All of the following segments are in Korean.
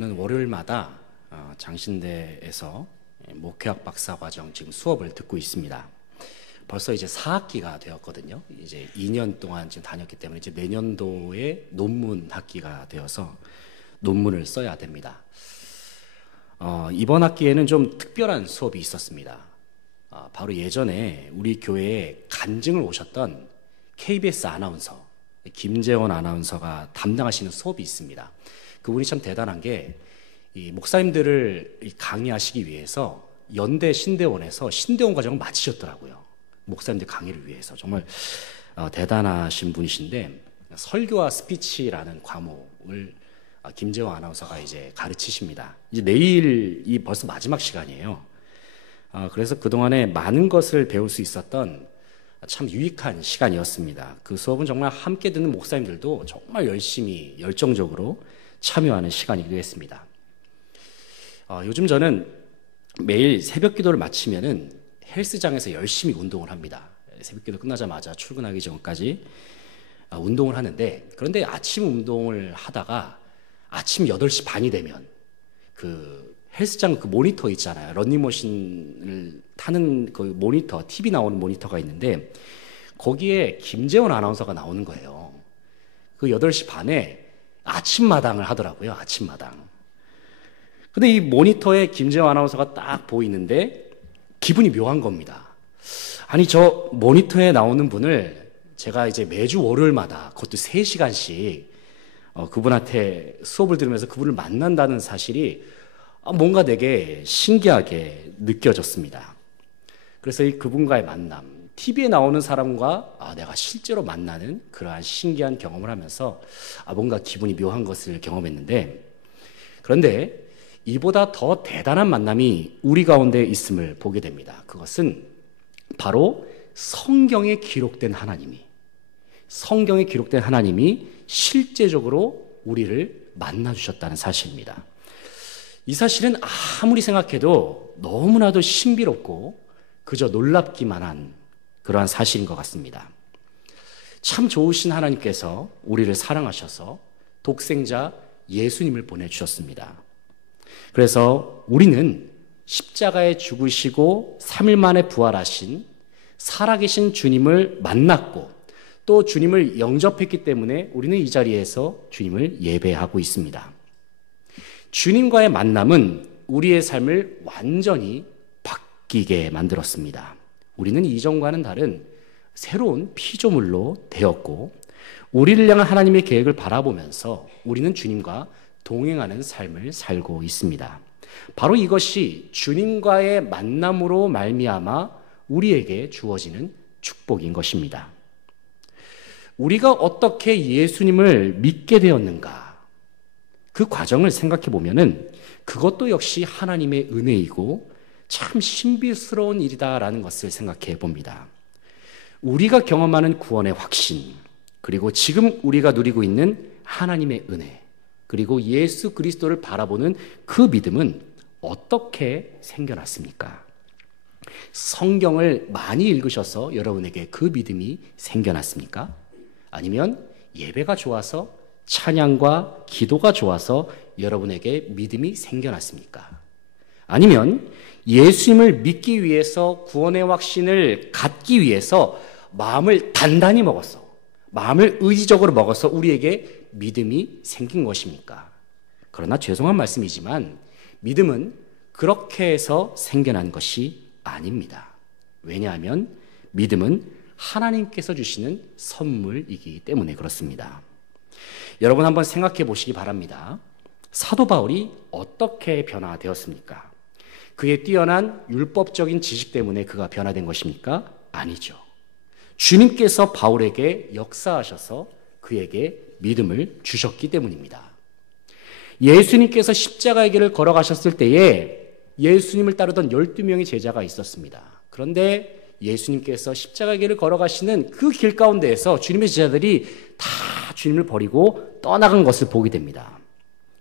저는 월요일마다 장신대에서 목회학 박사과정 지금 수업을 듣고 있습니다. 벌써 이제 4학기가 되었거든요. 이제 2년 동안 지금 다녔기 때문에 이제 내년도에 논문 학기가 되어서 논문을 써야 됩니다. 이번 학기에는 좀 특별한 수업이 있었습니다. 바로 예전에 우리 교회에 간증을 오셨던 KBS 아나운서 김재원 아나운서가 담당하시는 수업이 있습니다. 그분이 참 대단한 게 이 목사님들을 강의하시기 위해서 연대 신대원에서 신대원 과정을 마치셨더라고요. 목사님들 강의를 위해서 정말 대단하신 분이신데 설교와 스피치라는 과목을 김재원 아나운서가 이제 가르치십니다. 이제 내일이 벌써 마지막 시간이에요. 그래서 그동안에 많은 것을 배울 수 있었던 참 유익한 시간이었습니다. 그 수업은 정말 함께 듣는 목사님들도 정말 열심히 열정적으로 참여하는 시간이기도 했습니다. 요즘 저는 매일 새벽 기도를 마치면은 헬스장에서 열심히 운동을 합니다. 새벽 기도 끝나자마자 출근하기 전까지 운동을 하는데, 그런데 아침 운동을 하다가 아침 8시 반이 되면 그 헬스장 그 모니터 있잖아요. 런닝머신을 타는 그 모니터, TV 나오는 모니터가 있는데 거기에 김재원 아나운서가 나오는 거예요. 그 8시 반에 아침마당을 하더라고요. 아침마당. 근데 이 모니터에 김재원 아나운서가 딱 보이는데 기분이 묘한 겁니다. 아니, 저 모니터에 나오는 분을 제가 이제 매주 월요일마다 그것도 3시간씩 그분한테 수업을 들으면서 그분을 만난다는 사실이 뭔가 되게 신기하게 느껴졌습니다. 그래서 이 그분과의 만남, TV에 나오는 사람과 내가 실제로 만나는 그러한 신기한 경험을 하면서 뭔가 기분이 묘한 것을 경험했는데, 그런데 이보다 더 대단한 만남이 우리 가운데 있음을 보게 됩니다. 그것은 바로 성경에 기록된 하나님이 실제적으로 우리를 만나주셨다는 사실입니다. 이 사실은 아무리 생각해도 너무나도 신비롭고 그저 놀랍기만 한 그러한 사실인 것 같습니다. 참 좋으신 하나님께서 우리를 사랑하셔서 독생자 예수님을 보내주셨습니다. 그래서 우리는 십자가에 죽으시고 3일 만에 부활하신 살아계신 주님을 만났고 또 주님을 영접했기 때문에 우리는 이 자리에서 주님을 예배하고 있습니다. 주님과의 만남은 우리의 삶을 완전히 바뀌게 만들었습니다. 우리는 이전과는 다른 새로운 피조물로 되었고, 우리를 향한 하나님의 계획을 바라보면서 우리는 주님과 동행하는 삶을 살고 있습니다. 바로 이것이 주님과의 만남으로 말미암아 우리에게 주어지는 축복인 것입니다. 우리가 어떻게 예수님을 믿게 되었는가? 그 과정을 생각해 보면은 그것도 역시 하나님의 은혜이고 참 신비스러운 일이다라는 것을 생각해 봅니다. 우리가 경험하는 구원의 확신, 그리고 지금 우리가 누리고 있는 하나님의 은혜, 그리고 예수 그리스도를 바라보는 그 믿음은 어떻게 생겨났습니까? 성경을 많이 읽으셔서 여러분에게 그 믿음이 생겨났습니까? 아니면 예배가 좋아서, 찬양과 기도가 좋아서 여러분에게 믿음이 생겨났습니까? 아니면 예수님을 믿기 위해서, 구원의 확신을 갖기 위해서 마음을 단단히 먹어서, 마음을 의지적으로 먹어서 우리에게 믿음이 생긴 것입니까? 그러나 죄송한 말씀이지만 믿음은 그렇게 해서 생겨난 것이 아닙니다. 왜냐하면 믿음은 하나님께서 주시는 선물이기 때문에 그렇습니다. 여러분 한번 생각해 보시기 바랍니다. 사도 바울이 어떻게 변화되었습니까? 그의 뛰어난 율법적인 지식 때문에 그가 변화된 것입니까? 아니죠. 주님께서 바울에게 역사하셔서 그에게 믿음을 주셨기 때문입니다. 예수님께서 십자가의 길을 걸어가셨을 때에 예수님을 따르던 12명의 제자가 있었습니다. 그런데 예수님께서 십자가의 길을 걸어가시는 그 길 가운데에서 주님의 제자들이 다 주님을 버리고 떠나간 것을 보게 됩니다.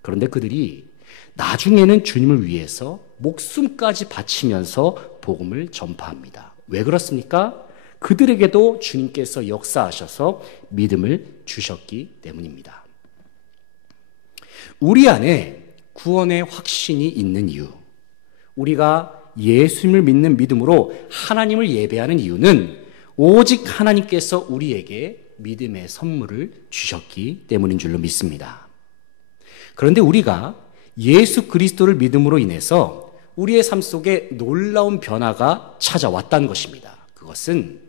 그런데 그들이 나중에는 주님을 위해서 목숨까지 바치면서 복음을 전파합니다. 왜 그렇습니까? 그들에게도 주님께서 역사하셔서 믿음을 주셨기 때문입니다. 우리 안에 구원의 확신이 있는 이유, 우리가 예수님을 믿는 믿음으로 하나님을 예배하는 이유는 오직 하나님께서 우리에게 믿음의 선물을 주셨기 때문인 줄로 믿습니다. 그런데 우리가 예수 그리스도를 믿음으로 인해서 우리의 삶 속에 놀라운 변화가 찾아왔다는 것입니다. 그것은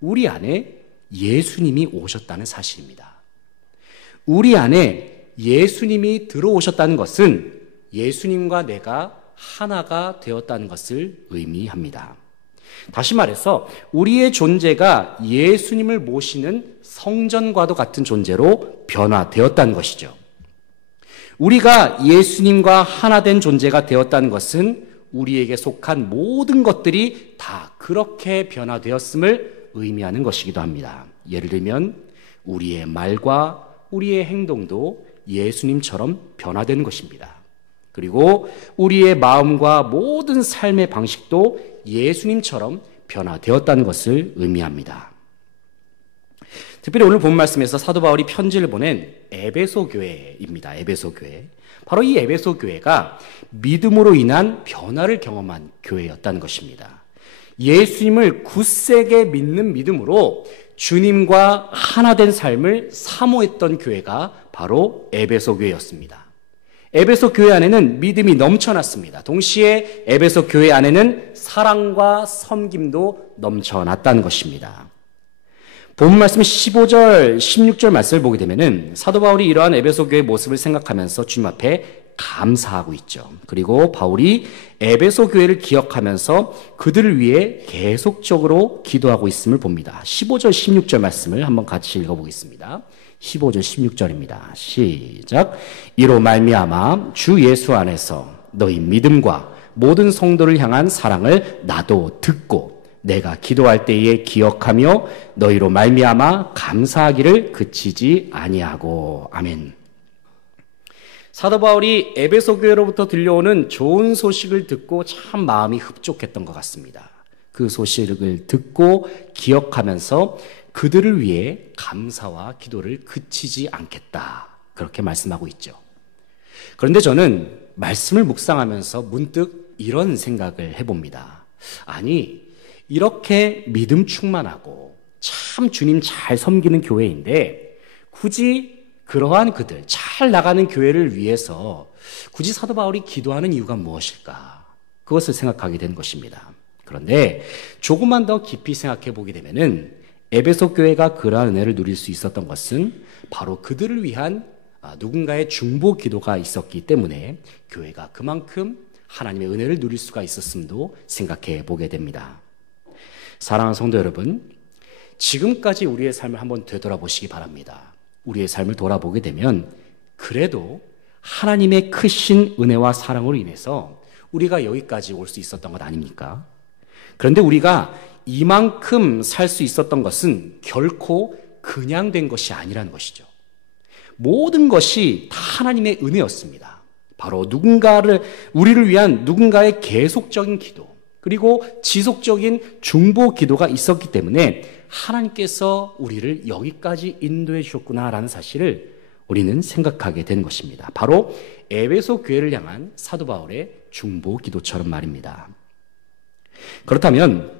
우리 안에 예수님이 오셨다는 사실입니다. 우리 안에 예수님이 들어오셨다는 것은 예수님과 내가 하나가 되었다는 것을 의미합니다. 다시 말해서 우리의 존재가 예수님을 모시는 성전과도 같은 존재로 변화되었다는 것이죠. 우리가 예수님과 하나 된 존재가 되었다는 것은 우리에게 속한 모든 것들이 다 그렇게 변화되었음을 의미하는 것이기도 합니다. 예를 들면 우리의 말과 우리의 행동도 예수님처럼 변화되는 것입니다. 그리고 우리의 마음과 모든 삶의 방식도 예수님처럼 변화되었다는 것을 의미합니다. 특별히 오늘 본 말씀에서 사도 바울이 편지를 보낸 에베소 교회입니다. 에베소 교회. 바로 이 에베소 교회가 믿음으로 인한 변화를 경험한 교회였다는 것입니다. 예수님을 굳세게 믿는 믿음으로 주님과 하나 된 삶을 사모했던 교회가 바로 에베소 교회였습니다. 에베소 교회 안에는 믿음이 넘쳐났습니다. 동시에 에베소 교회 안에는 사랑과 섬김도 넘쳐났다는 것입니다. 본 말씀 15절, 16절 말씀을 보게 되면은 사도 바울이 이러한 에베소 교회의 모습을 생각하면서 주님 앞에 감사하고 있죠. 그리고 바울이 에베소 교회를 기억하면서 그들을 위해 계속적으로 기도하고 있음을 봅니다. 15절, 16절 말씀을 한번 같이 읽어보겠습니다. 15절, 16절입니다. 시작. 이로 말미암아 주 예수 안에서 너희 믿음과 모든 성도를 향한 사랑을 나도 듣고 내가 기도할 때에 기억하며 너희로 말미암아 감사하기를 그치지 아니하고. 아멘. 사도 바울이 에베소 교회로부터 들려오는 좋은 소식을 듣고 참 마음이 흡족했던 것 같습니다. 그 소식을 듣고 기억하면서 그들을 위해 감사와 기도를 그치지 않겠다. 그렇게 말씀하고 있죠. 그런데 저는 말씀을 묵상하면서 문득 이런 생각을 해봅니다. 아니, 이렇게 믿음 충만하고 참 주님 잘 섬기는 교회인데 굳이 그러한 그들, 잘 나가는 교회를 위해서 굳이 사도 바울이 기도하는 이유가 무엇일까? 그것을 생각하게 된 것입니다. 그런데 조금만 더 깊이 생각해 보게 되면은 에베소 교회가 그러한 은혜를 누릴 수 있었던 것은 바로 그들을 위한 누군가의 중보 기도가 있었기 때문에 교회가 그만큼 하나님의 은혜를 누릴 수가 있었음도 생각해 보게 됩니다. 사랑하는 성도 여러분, 지금까지 우리의 삶을 한번 되돌아보시기 바랍니다. 우리의 삶을 돌아보게 되면 그래도 하나님의 크신 은혜와 사랑으로 인해서 우리가 여기까지 올 수 있었던 것 아닙니까? 그런데 우리가 이만큼 살 수 있었던 것은 결코 그냥 된 것이 아니라는 것이죠. 모든 것이 다 하나님의 은혜였습니다. 바로 우리를 위한 누군가의 계속적인 기도, 그리고 지속적인 중보 기도가 있었기 때문에 하나님께서 우리를 여기까지 인도해 주셨구나라는 사실을 우리는 생각하게 된 것입니다. 바로 에베소 교회를 향한 사도 바울의 중보 기도처럼 말입니다. 그렇다면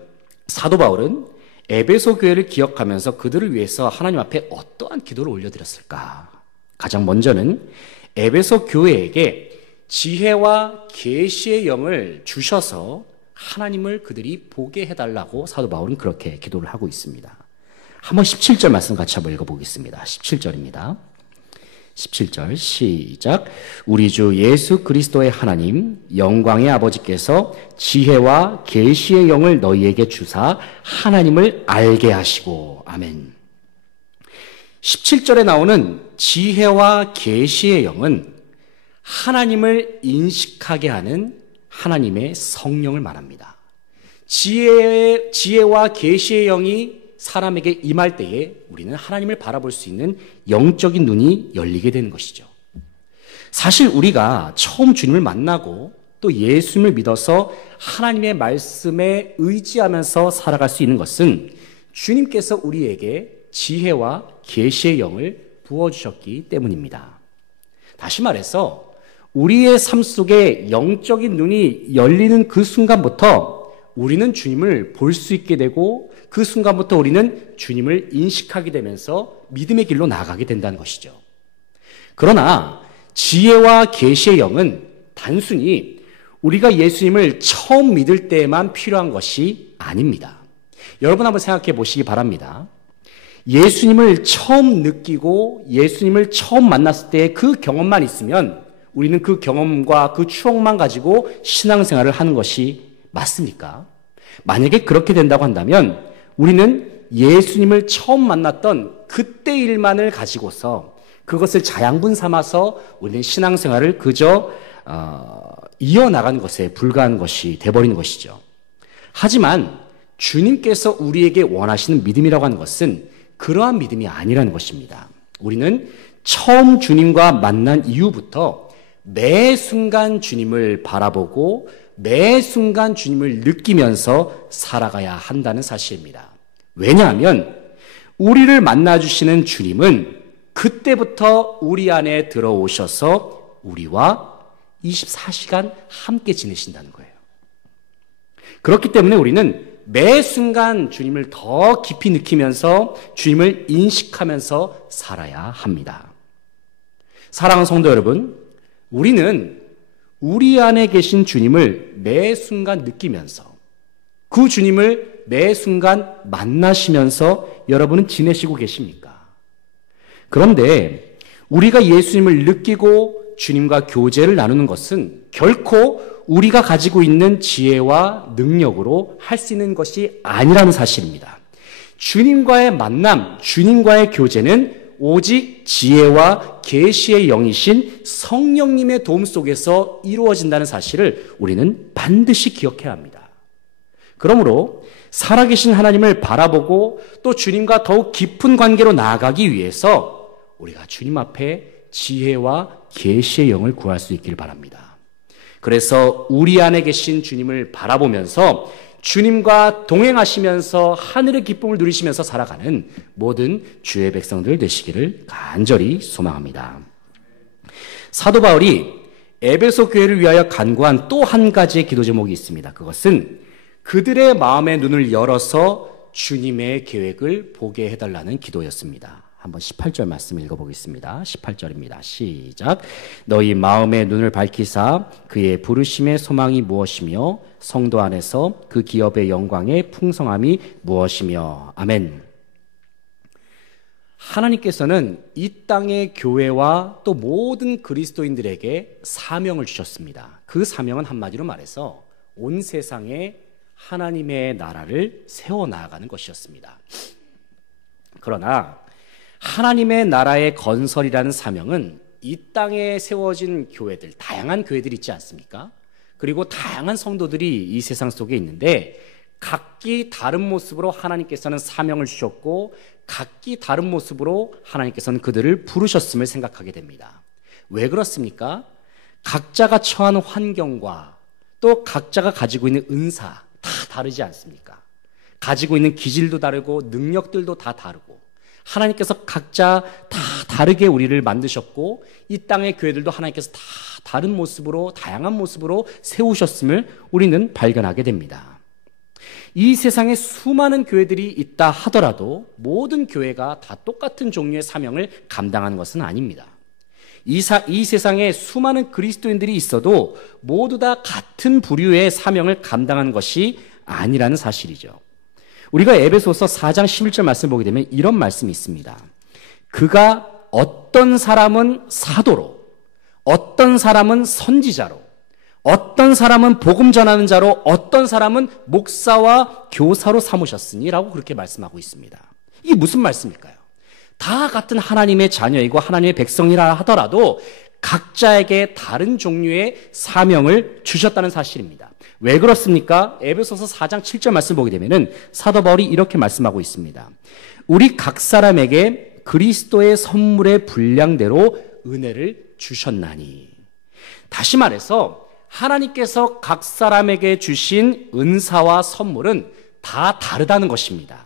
사도 바울은 에베소 교회를 기억하면서 그들을 위해서 하나님 앞에 어떠한 기도를 올려드렸을까? 가장 먼저는 에베소 교회에게 지혜와 계시의 영을 주셔서 하나님을 그들이 보게 해달라고 사도 바울은 그렇게 기도를 하고 있습니다. 한번 17절 말씀 같이 한번 읽어보겠습니다. 17절입니다. 17절 시작. 우리 주 예수 그리스도의 하나님 영광의 아버지께서 지혜와 계시의 영을 너희에게 주사 하나님을 알게 하시고. 아멘. 17절에 나오는 지혜와 계시의 영은 하나님을 인식하게 하는 하나님의 성령을 말합니다. 지혜와 계시의 영이 사람에게 임할 때에 우리는 하나님을 바라볼 수 있는 영적인 눈이 열리게 되는 것이죠. 사실 우리가 처음 주님을 만나고 또 예수님을 믿어서 하나님의 말씀에 의지하면서 살아갈 수 있는 것은 주님께서 우리에게 지혜와 계시의 영을 부어주셨기 때문입니다. 다시 말해서 우리의 삶 속에 영적인 눈이 열리는 그 순간부터 우리는 주님을 볼 수 있게 되고 그 순간부터 우리는 주님을 인식하게 되면서 믿음의 길로 나아가게 된다는 것이죠. 그러나 지혜와 계시의 영은 단순히 우리가 예수님을 처음 믿을 때에만 필요한 것이 아닙니다. 여러분 한번 생각해 보시기 바랍니다. 예수님을 처음 느끼고 예수님을 처음 만났을 때의 그 경험만 있으면 우리는 그 경험과 그 추억만 가지고 신앙생활을 하는 것이 맞습니까? 만약에 그렇게 된다고 한다면 우리는 예수님을 처음 만났던 그때 일만을 가지고서 그것을 자양분 삼아서 우리는 신앙생활을 그저 이어나가는 것에 불과한 것이 돼버리는 것이죠. 하지만 주님께서 우리에게 원하시는 믿음이라고 하는 것은 그러한 믿음이 아니라는 것입니다. 우리는 처음 주님과 만난 이후부터 매 순간 주님을 바라보고 매 순간 주님을 느끼면서 살아가야 한다는 사실입니다. 왜냐하면 우리를 만나주시는 주님은 그때부터 우리 안에 들어오셔서 우리와 24시간 함께 지내신다는 거예요. 그렇기 때문에 우리는 매 순간 주님을 더 깊이 느끼면서 주님을 인식하면서 살아야 합니다. 사랑하는 성도 여러분, 우리는 우리 안에 계신 주님을 매 순간 느끼면서 그 주님을 매 순간 만나시면서 여러분은 지내시고 계십니까? 그런데 우리가 예수님을 느끼고 주님과 교제를 나누는 것은 결코 우리가 가지고 있는 지혜와 능력으로 할 수 있는 것이 아니라는 사실입니다. 주님과의 만남, 주님과의 교제는 오직 지혜와 계시의 영이신 성령님의 도움 속에서 이루어진다는 사실을 우리는 반드시 기억해야 합니다. 그러므로 살아계신 하나님을 바라보고 또 주님과 더욱 깊은 관계로 나아가기 위해서 우리가 주님 앞에 지혜와 계시의 영을 구할 수 있기를 바랍니다. 그래서 우리 안에 계신 주님을 바라보면서 주님과 동행하시면서 하늘의 기쁨을 누리시면서 살아가는 모든 주의 백성들 되시기를 간절히 소망합니다. 사도 바울이 에베소 교회를 위하여 간구한 또 한 가지의 기도 제목이 있습니다. 그것은 그들의 마음의 눈을 열어서 주님의 계획을 보게 해달라는 기도였습니다. 한번 18절 말씀 읽어보겠습니다. 18절입니다. 시작. 너희 마음의 눈을 밝히사 그의 부르심의 소망이 무엇이며 성도 안에서 그 기업의 영광의 풍성함이 무엇이며. 아멘. 하나님께서는 이 땅의 교회와 또 모든 그리스도인들에게 사명을 주셨습니다. 그 사명은 한마디로 말해서 온 세상에 하나님의 나라를 세워나가는 것이었습니다. 그러나 하나님의 나라의 건설이라는 사명은 이 땅에 세워진 교회들, 다양한 교회들이 있지 않습니까? 그리고 다양한 성도들이 이 세상 속에 있는데 각기 다른 모습으로 하나님께서는 사명을 주셨고 각기 다른 모습으로 하나님께서는 그들을 부르셨음을 생각하게 됩니다. 왜 그렇습니까? 각자가 처한 환경과 또 각자가 가지고 있는 은사 다 다르지 않습니까? 가지고 있는 기질도 다르고 능력들도 다 다르고 하나님께서 각자 다 다르게 우리를 만드셨고 이 땅의 교회들도 하나님께서 다 다른 모습으로 다양한 모습으로 세우셨음을 우리는 발견하게 됩니다. 이 세상에 수많은 교회들이 있다 하더라도 모든 교회가 다 똑같은 종류의 사명을 감당하는 것은 아닙니다. 이 세상에 수많은 그리스도인들이 있어도 모두 다 같은 부류의 사명을 감당하는 것이 아니라는 사실이죠. 우리가 에베소서 4장 11절 말씀 보게 되면 이런 말씀이 있습니다. 그가 어떤 사람은 사도로, 어떤 사람은 선지자로, 어떤 사람은 복음 전하는 자로, 어떤 사람은 목사와 교사로 삼으셨으니 라고 그렇게 말씀하고 있습니다. 이게 무슨 말씀일까요? 다 같은 하나님의 자녀이고 하나님의 백성이라 하더라도 각자에게 다른 종류의 사명을 주셨다는 사실입니다. 왜 그렇습니까? 에베소서 4장 7절 말씀 보게 되면은 사도 바울이 이렇게 말씀하고 있습니다. 우리 각 사람에게 그리스도의 선물의 분량대로 은혜를 주셨나니. 다시 말해서 하나님께서 각 사람에게 주신 은사와 선물은 다 다르다는 것입니다.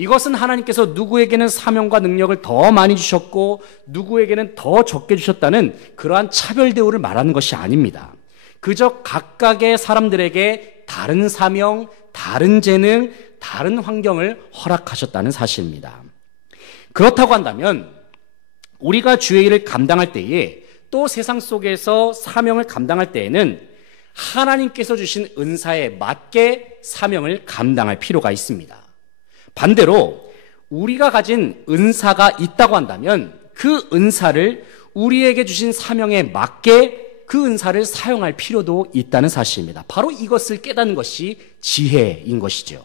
이것은 하나님께서 누구에게는 사명과 능력을 더 많이 주셨고 누구에게는 더 적게 주셨다는 그러한 차별 대우를 말하는 것이 아닙니다. 그저 각각의 사람들에게 다른 사명, 다른 재능, 다른 환경을 허락하셨다는 사실입니다. 그렇다고 한다면 우리가 주의 일을 감당할 때에 또 세상 속에서 사명을 감당할 때에는 하나님께서 주신 은사에 맞게 사명을 감당할 필요가 있습니다. 반대로 우리가 가진 은사가 있다고 한다면 그 은사를 우리에게 주신 사명에 맞게 그 은사를 사용할 필요도 있다는 사실입니다. 바로 이것을 깨닫는 것이 지혜인 것이죠.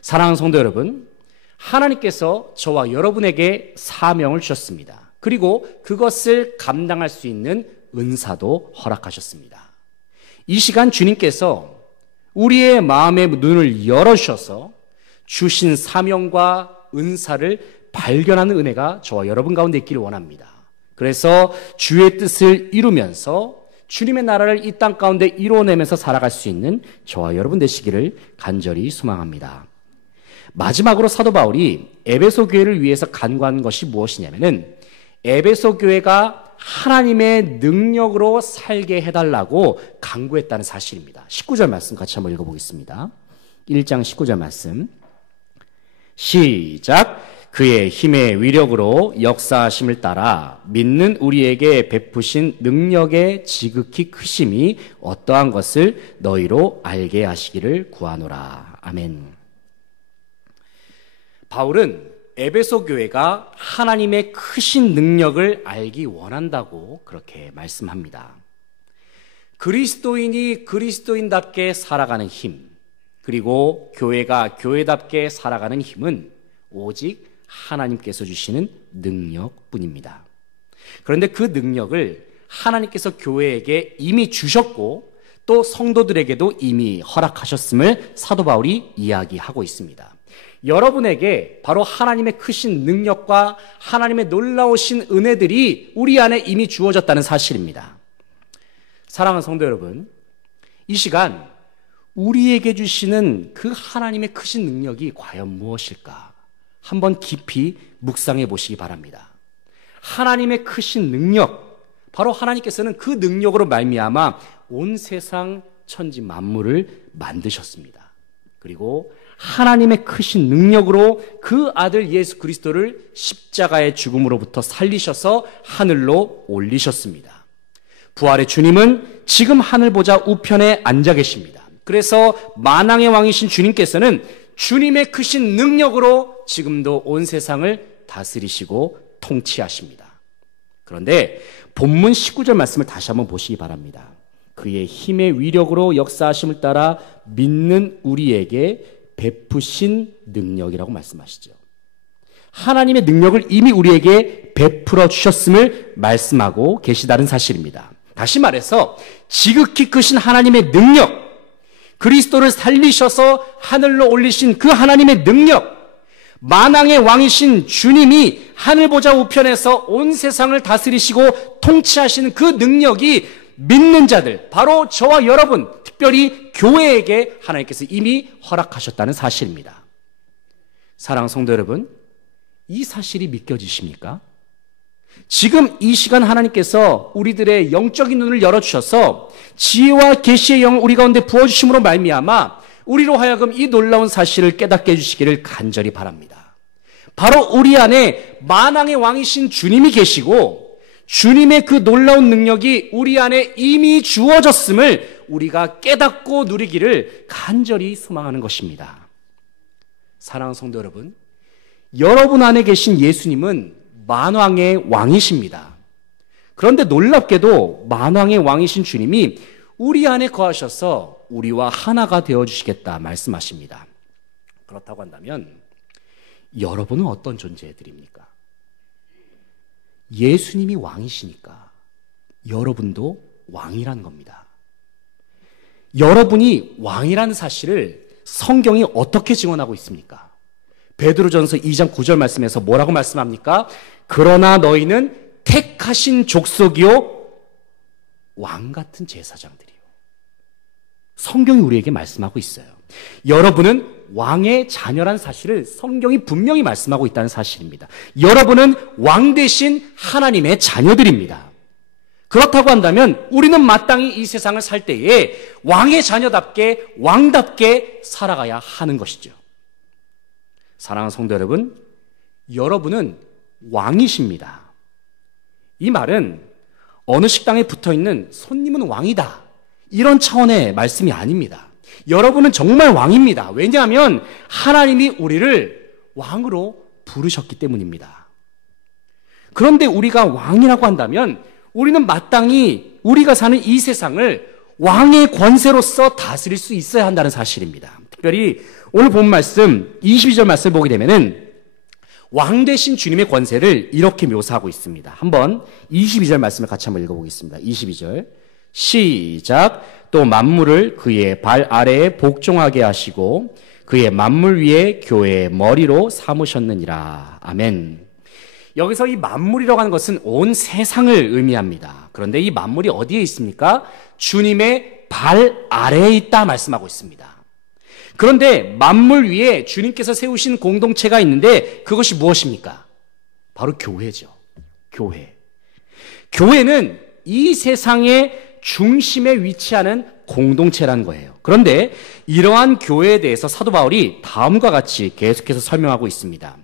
사랑하는 성도 여러분, 하나님께서 저와 여러분에게 사명을 주셨습니다. 그리고 그것을 감당할 수 있는 은사도 허락하셨습니다. 이 시간 주님께서 우리의 마음의 눈을 열어주셔서 주신 사명과 은사를 발견하는 은혜가 저와 여러분 가운데 있기를 원합니다. 그래서 주의 뜻을 이루면서 주님의 나라를 이 땅 가운데 이루어내면서 살아갈 수 있는 저와 여러분 되시기를 간절히 소망합니다. 마지막으로 사도 바울이 에베소 교회를 위해서 간구한 것이 무엇이냐면은 에베소 교회가 하나님의 능력으로 살게 해달라고 간구했다는 사실입니다. 19절 말씀 같이 한번 읽어보겠습니다. 1장 19절 말씀 시작. 그의 힘의 위력으로 역사하심을 따라 믿는 우리에게 베푸신 능력의 지극히 크심이 어떠한 것을 너희로 알게 하시기를 구하노라. 아멘. 바울은 에베소 교회가 하나님의 크신 능력을 알기 원한다고 그렇게 말씀합니다. 그리스도인이 그리스도인답게 살아가는 힘, 그리고 교회가 교회답게 살아가는 힘은 오직 하나님께서 주시는 능력뿐입니다. 그런데 그 능력을 하나님께서 교회에게 이미 주셨고 또 성도들에게도 이미 허락하셨음을 사도 바울이 이야기하고 있습니다. 여러분에게 바로 하나님의 크신 능력과 하나님의 놀라우신 은혜들이 우리 안에 이미 주어졌다는 사실입니다. 사랑하는 성도 여러분, 이 시간 우리에게 주시는 그 하나님의 크신 능력이 과연 무엇일까? 한번 깊이 묵상해 보시기 바랍니다. 하나님의 크신 능력, 바로 하나님께서는 그 능력으로 말미암아 온 세상 천지 만물을 만드셨습니다. 그리고 하나님의 크신 능력으로 그 아들 예수 그리스도를 십자가의 죽음으로부터 살리셔서 하늘로 올리셨습니다. 부활의 주님은 지금 하늘 보좌 우편에 앉아 계십니다. 그래서 만왕의 왕이신 주님께서는 주님의 크신 능력으로 지금도 온 세상을 다스리시고 통치하십니다. 그런데 본문 19절 말씀을 다시 한번 보시기 바랍니다. 그의 힘의 위력으로 역사하심을 따라 믿는 우리에게 베푸신 능력이라고 말씀하시죠. 하나님의 능력을 이미 우리에게 베풀어 주셨음을 말씀하고 계시다는 사실입니다. 다시 말해서 지극히 크신 하나님의 능력, 그리스도를 살리셔서 하늘로 올리신 그 하나님의 능력, 만왕의 왕이신 주님이 하늘 보좌 우편에서 온 세상을 다스리시고 통치하시는 그 능력이 믿는 자들, 바로 저와 여러분, 특별히 교회에게 하나님께서 이미 허락하셨다는 사실입니다. 사랑하는 성도 여러분, 이 사실이 믿겨지십니까? 지금 이 시간 하나님께서 우리들의 영적인 눈을 열어주셔서 지혜와 계시의 영을 우리 가운데 부어주심으로 말미암아 우리로 하여금 이 놀라운 사실을 깨닫게 해주시기를 간절히 바랍니다. 바로 우리 안에 만왕의 왕이신 주님이 계시고 주님의 그 놀라운 능력이 우리 안에 이미 주어졌음을 우리가 깨닫고 누리기를 간절히 소망하는 것입니다. 사랑하는 성도 여러분, 여러분 안에 계신 예수님은 만왕의 왕이십니다. 그런데 놀랍게도 만왕의 왕이신 주님이 우리 안에 거하셔서 우리와 하나가 되어주시겠다 말씀하십니다. 그렇다고 한다면 여러분은 어떤 존재들입니까? 예수님이 왕이시니까 여러분도 왕이라는 겁니다. 여러분이 왕이라는 사실을 성경이 어떻게 증언하고 있습니까? 베드로전서 2장 9절 말씀에서 뭐라고 말씀합니까? 그러나 너희는 택하신 족속이요 왕 같은 제사장들이요. 성경이 우리에게 말씀하고 있어요. 여러분은 왕의 자녀란 사실을 성경이 분명히 말씀하고 있다는 사실입니다. 여러분은 왕 대신 하나님의 자녀들입니다. 그렇다고 한다면 우리는 마땅히 이 세상을 살 때에 왕의 자녀답게 왕답게 살아가야 하는 것이죠. 사랑하는 성도 여러분, 여러분은 왕이십니다. 이 말은 어느 식당에 붙어있는 손님은 왕이다, 이런 차원의 말씀이 아닙니다. 여러분은 정말 왕입니다. 왜냐하면 하나님이 우리를 왕으로 부르셨기 때문입니다. 그런데 우리가 왕이라고 한다면 우리는 마땅히 우리가 사는 이 세상을 왕의 권세로서 다스릴 수 있어야 한다는 사실입니다. 특별히 오늘 본 말씀 22절 말씀을 보게 되면은 왕 되신 주님의 권세를 이렇게 묘사하고 있습니다. 한번 22절 말씀을 같이 한번 읽어보겠습니다. 22절 시작. 또 만물을 그의 발 아래에 복종하게 하시고 그의 만물 위에 교회의 머리로 삼으셨느니라. 아멘. 여기서 이 만물이라고 하는 것은 온 세상을 의미합니다. 그런데 이 만물이 어디에 있습니까? 주님의 발 아래에 있다 말씀하고 있습니다. 그런데 만물 위에 주님께서 세우신 공동체가 있는데 그것이 무엇입니까? 바로 교회죠. 교회. 교회는 이 세상의 중심에 위치하는 공동체라는 거예요. 그런데 이러한 교회에 대해서 사도 바울이 다음과 같이 계속해서 설명하고 있습니다.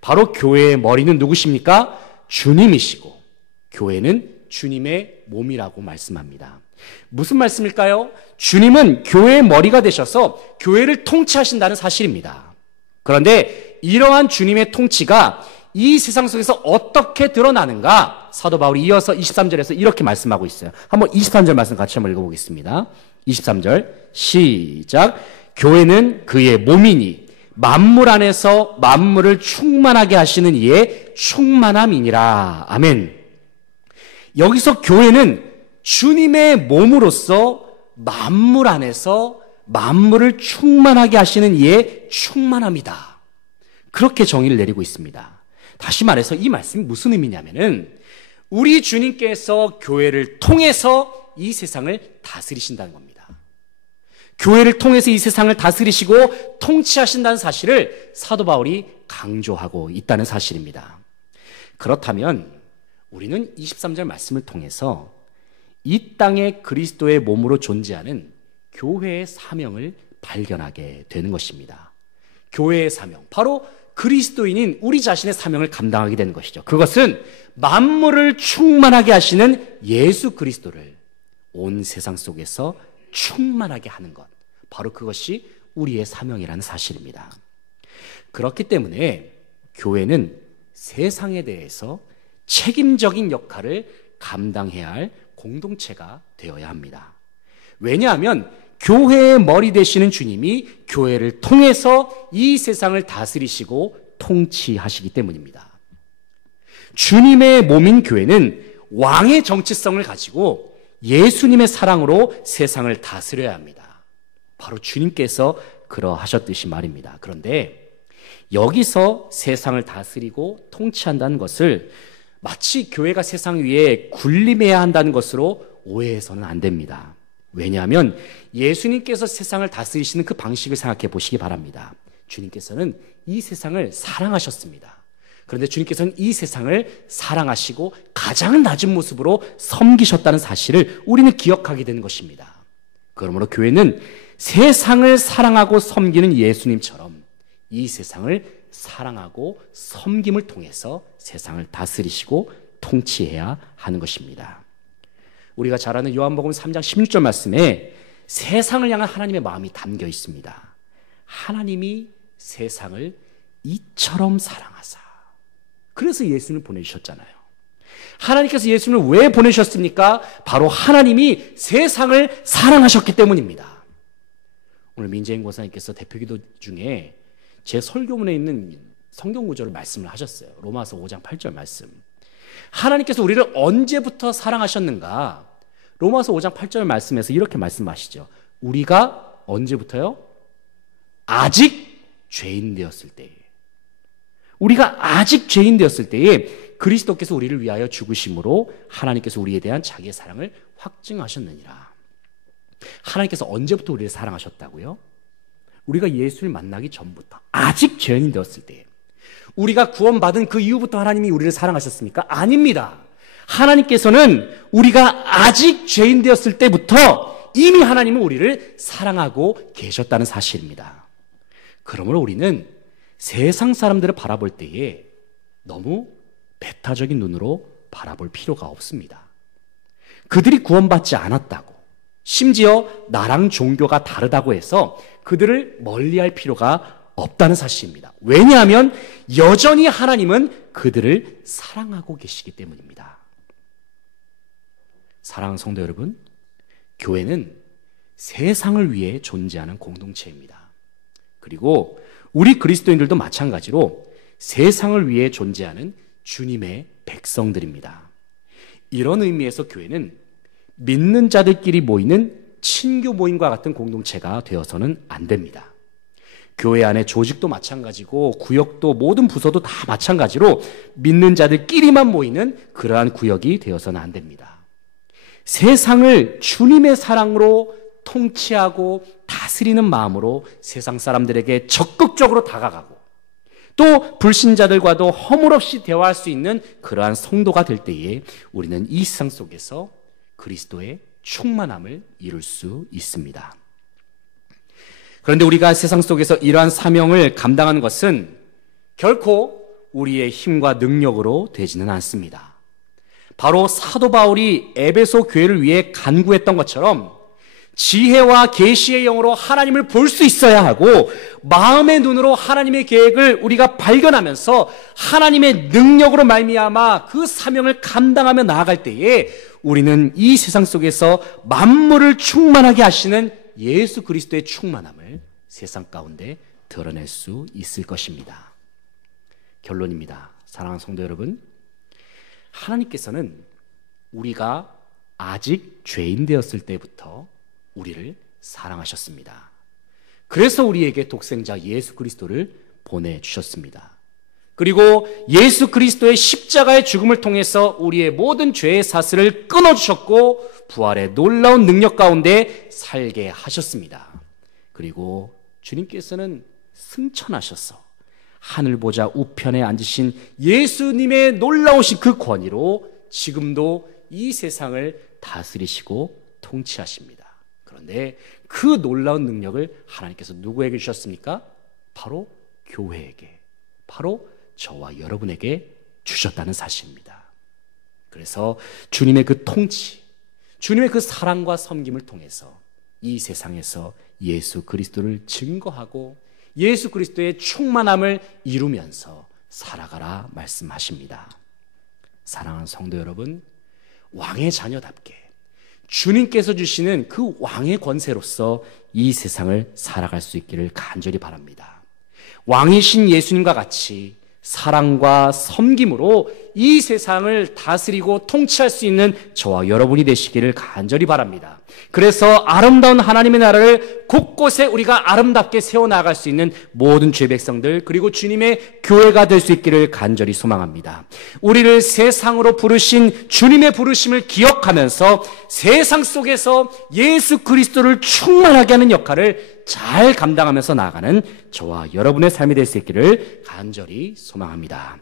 바로 교회의 머리는 누구십니까? 주님이시고 교회는 주님의 몸이라고 말씀합니다. 무슨 말씀일까요? 주님은 교회의 머리가 되셔서 교회를 통치하신다는 사실입니다. 그런데 이러한 주님의 통치가 이 세상 속에서 어떻게 드러나는가? 사도 바울이 이어서 23절에서 이렇게 말씀하고 있어요. 한번 23절 말씀 같이 한번 읽어보겠습니다. 23절 시작. 교회는 그의 몸이니 만물 안에서 만물을 충만하게 하시는 이의 충만함이니라. 아멘. 여기서 교회는 주님의 몸으로서 만물 안에서 만물을 충만하게 하시는 이의 충만함이다. 그렇게 정의를 내리고 있습니다. 다시 말해서 이 말씀이 무슨 의미냐면은 우리 주님께서 교회를 통해서 이 세상을 다스리신다는 겁니다. 교회를 통해서 이 세상을 다스리시고 통치하신다는 사실을 사도 바울이 강조하고 있다는 사실입니다. 그렇다면 우리는 23절 말씀을 통해서 이 땅에 그리스도의 몸으로 존재하는 교회의 사명을 발견하게 되는 것입니다. 교회의 사명, 바로 그리스도인인 우리 자신의 사명을 감당하게 되는 것이죠. 그것은 만물을 충만하게 하시는 예수 그리스도를 온 세상 속에서 충만하게 하는 것, 바로 그것이 우리의 사명이라는 사실입니다. 그렇기 때문에 교회는 세상에 대해서 책임적인 역할을 감당해야 할 공동체가 되어야 합니다. 왜냐하면 교회의 머리 되시는 주님이 교회를 통해서 이 세상을 다스리시고 통치하시기 때문입니다. 주님의 몸인 교회는 왕의 정체성을 가지고 예수님의 사랑으로 세상을 다스려야 합니다. 바로 주님께서 그러하셨듯이 말입니다. 그런데 여기서 세상을 다스리고 통치한다는 것을 마치 교회가 세상 위에 군림해야 한다는 것으로 오해해서는 안 됩니다. 왜냐하면 예수님께서 세상을 다스리시는 그 방식을 생각해 보시기 바랍니다. 주님께서는 이 세상을 사랑하셨습니다. 그런데 주님께서는 이 세상을 사랑하시고 가장 낮은 모습으로 섬기셨다는 사실을 우리는 기억하게 되는 것입니다. 그러므로 교회는 세상을 사랑하고 섬기는 예수님처럼 이 세상을 사랑하고 섬김을 통해서 세상을 다스리시고 통치해야 하는 것입니다. 우리가 잘 아는 요한복음 3장 16절 말씀에 세상을 향한 하나님의 마음이 담겨 있습니다. 하나님이 세상을 이처럼 사랑하사. 그래서 예수님을 보내주셨잖아요. 하나님께서 예수님을 왜 보내셨습니까? 바로 하나님이 세상을 사랑하셨기 때문입니다. 오늘 민재인 권사님께서 대표기도 중에 제 설교문에 있는 성경 구절을 말씀을 하셨어요. 로마서 5장 8절 말씀. 하나님께서 우리를 언제부터 사랑하셨는가? 로마서 5장 8절 말씀에서 이렇게 말씀하시죠. 우리가 언제부터요? 아직 죄인 되었을 때에. 우리가 아직 죄인 되었을 때에 그리스도께서 우리를 위하여 죽으심으로 하나님께서 우리에 대한 자기의 사랑을 확증하셨느니라. 하나님께서 언제부터 우리를 사랑하셨다고요? 우리가 예수를 만나기 전부터, 아직 죄인이 되었을 때, 우리가 구원받은 그 이후부터 하나님이 우리를 사랑하셨습니까? 아닙니다. 하나님께서는 우리가 아직 죄인 되었을 때부터 이미 하나님은 우리를 사랑하고 계셨다는 사실입니다. 그러므로 우리는 세상 사람들을 바라볼 때에 너무 배타적인 눈으로 바라볼 필요가 없습니다. 그들이 구원받지 않았다고, 심지어 나랑 종교가 다르다고 해서 그들을 멀리할 필요가 없다는 사실입니다. 왜냐하면 여전히 하나님은 그들을 사랑하고 계시기 때문입니다. 사랑하는 성도 여러분, 교회는 세상을 위해 존재하는 공동체입니다. 그리고 우리 그리스도인들도 마찬가지로 세상을 위해 존재하는 주님의 백성들입니다. 이런 의미에서 교회는 믿는 자들끼리 모이는 친교 모임과 같은 공동체가 되어서는 안 됩니다. 교회 안에 조직도 마찬가지고 구역도 모든 부서도 다 마찬가지로 믿는 자들끼리만 모이는 그러한 구역이 되어서는 안 됩니다. 세상을 주님의 사랑으로 통치하고 다스리는 마음으로 세상 사람들에게 적극적으로 다가가고 또 불신자들과도 허물없이 대화할 수 있는 그러한 성도가 될 때에 우리는 이 세상 속에서 그리스도의 충만함을 이룰 수 있습니다. 그런데 우리가 세상 속에서 이러한 사명을 감당하는 것은 결코 우리의 힘과 능력으로 되지는 않습니다. 바로 사도 바울이 에베소 교회를 위해 간구했던 것처럼 지혜와 계시의 영으로 하나님을 볼 수 있어야 하고 마음의 눈으로 하나님의 계획을 우리가 발견하면서 하나님의 능력으로 말미암아 그 사명을 감당하며 나아갈 때에 우리는 이 세상 속에서 만물을 충만하게 하시는 예수 그리스도의 충만함을 세상 가운데 드러낼 수 있을 것입니다. 결론입니다. 사랑하는 성도 여러분, 하나님께서는 우리가 아직 죄인 되었을 때부터 우리를 사랑하셨습니다. 그래서 우리에게 독생자 예수 그리스도를 보내주셨습니다. 그리고 예수 그리스도의 십자가의 죽음을 통해서 우리의 모든 죄의 사슬을 끊어주셨고 부활의 놀라운 능력 가운데 살게 하셨습니다. 그리고 주님께서는 승천하셔서 하늘 보좌 우편에 앉으신 예수님의 놀라우신 그 권위로 지금도 이 세상을 다스리시고 통치하십니다. 그런데 그 놀라운 능력을 하나님께서 누구에게 주셨습니까? 바로 교회에게, 바로 저와 여러분에게 주셨다는 사실입니다. 그래서 주님의 그 통치, 주님의 그 사랑과 섬김을 통해서 이 세상에서 예수 그리스도를 증거하고 예수 그리스도의 충만함을 이루면서 살아가라 말씀하십니다. 사랑하는 성도 여러분, 왕의 자녀답게 주님께서 주시는 그 왕의 권세로서 이 세상을 살아갈 수 있기를 간절히 바랍니다. 왕이신 예수님과 같이 사랑과 섬김으로 이 세상을 다스리고 통치할 수 있는 저와 여러분이 되시기를 간절히 바랍니다. 그래서 아름다운 하나님의 나라를 곳곳에 우리가 아름답게 세워나갈 수 있는 모든 죄 백성들 그리고 주님의 교회가 될 수 있기를 간절히 소망합니다. 우리를 세상으로 부르신 주님의 부르심을 기억하면서 세상 속에서 예수 그리스도를 충만하게 하는 역할을 잘 감당하면서 나아가는 저와 여러분의 삶이 될 수 있기를 간절히 소망합니다.